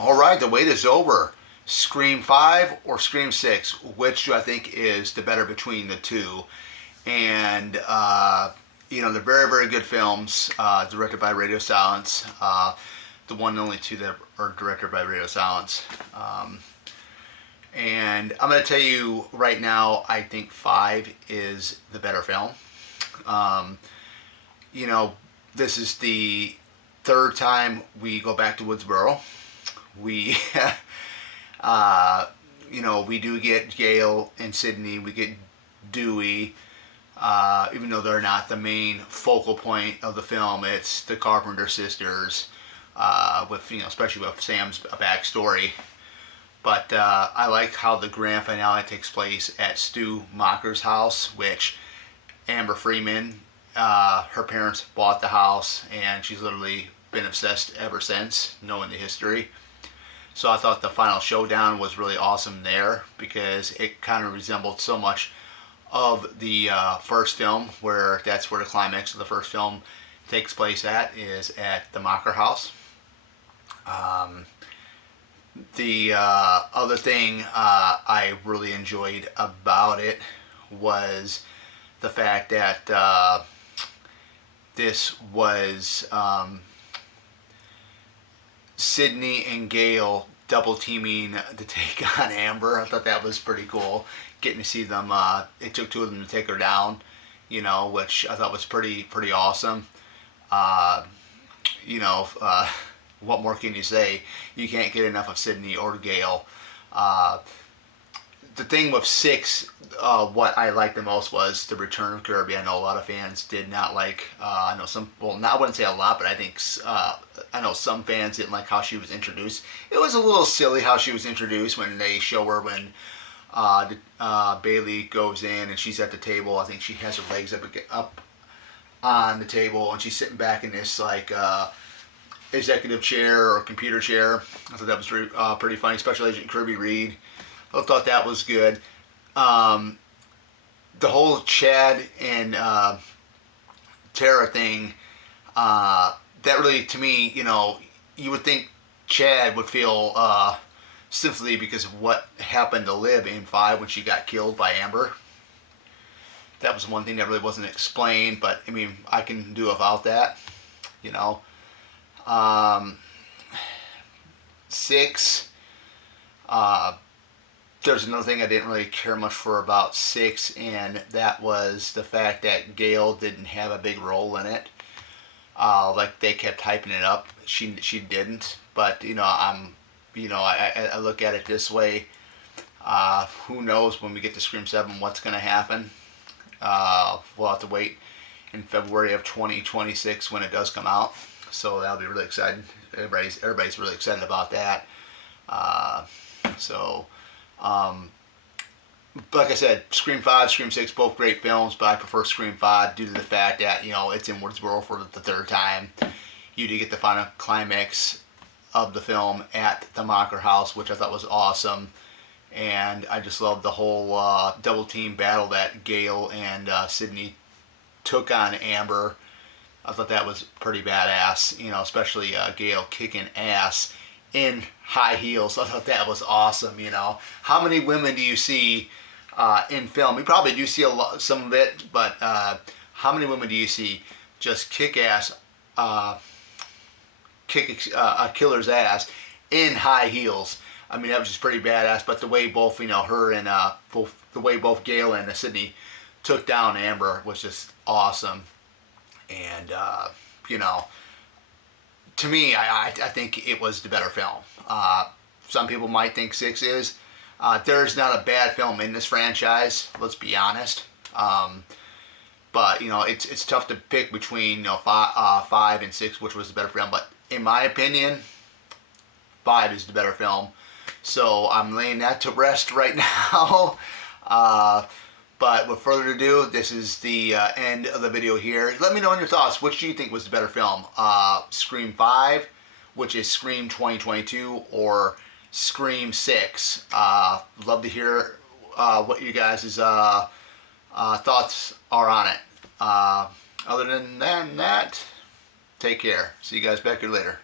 All right, the wait is over. Scream 5 or Scream 6? Which do I think is the better between the two? And, they're very, very good films, directed by Radio Silence. The one and only two that are directed by Radio Silence. And I'm going to tell you right now, I think 5 is the better film. Um, you know, this is the third time we go back to Woodsboro. We, we do get Gale and Sydney. We get Dewey, even though they're not the main focal point of the film. It's the Carpenter sisters, especially with Sam's backstory. But I like how the grand finale takes place at Stu Macher's house, which Amber Freeman, her parents bought the house, and she's literally been obsessed ever since, knowing the history. So I thought the final showdown was really awesome there because it kind of resembled so much of the first film, where that's where the climax of the first film takes place is at the Macher house. The other thing I really enjoyed about it was the fact that this was Sydney and Gale double teaming to take on Amber. I thought that was pretty cool. Getting to see them, it took two of them to take her down, which I thought was pretty awesome. What more can you say? You can't get enough of Sydney or Gale. The thing with 6, what I liked the most was the return of Kirby. I know a lot of fans did not like. I know some. Well, I wouldn't say a lot, but I think I know some fans didn't like how she was introduced. It was a little silly how she was introduced when they show her when Bailey goes in and she's at the table. I think she has her legs up on the table and she's sitting back in this executive chair or computer chair. I thought that was pretty funny. Special Agent Kirby Reed. I thought that was good. The whole Chad and Tara thing, that really, to me, you would think Chad would feel sympathy because of what happened to Liv in 5 when she got killed by Amber. That was one thing that really wasn't explained, but I mean, I can do without that, 6, there's another thing I didn't really care much for about 6, and that was the fact that Gale didn't have a big role in it. Like they kept hyping it up. She didn't. But I look at it this way. Who knows when we get to Scream 7 what's going to happen? We'll have to wait in February of 2026 when it does come out. So that'll be really exciting. Everybody's really excited about that. Like I said, Scream 5, Scream 6, both great films, but I prefer Scream 5 due to the fact that, it's in Woodsboro for the third time. You do get the final climax of the film at the Macher house, which I thought was awesome. And I just loved the whole double team battle that Gale and Sydney took on Amber. I thought that was pretty badass, especially Gale kicking ass in high heels. I thought that was awesome, How many women do you see in film? You probably do see some of it, but how many women do you see just kick ass, kick a killer's ass in high heels? I mean, that was just pretty badass, but the way both, her and, the way both Gale and Sydney took down Amber was just awesome. And, to me, I think it was the better film. Some people might think 6 is. There's not a bad film in this franchise, let's be honest. But, it's tough to pick between, 5 and 6, which was the better film. But in my opinion, 5 is the better film. So I'm laying that to rest right now. But with further ado, this is the end of the video here. Let me know in your thoughts. Which do you think was the better film? Scream 5, which is Scream 2022, or Scream 6? Love to hear what you guys' thoughts are on it. Other than that, take care. See you guys back here later.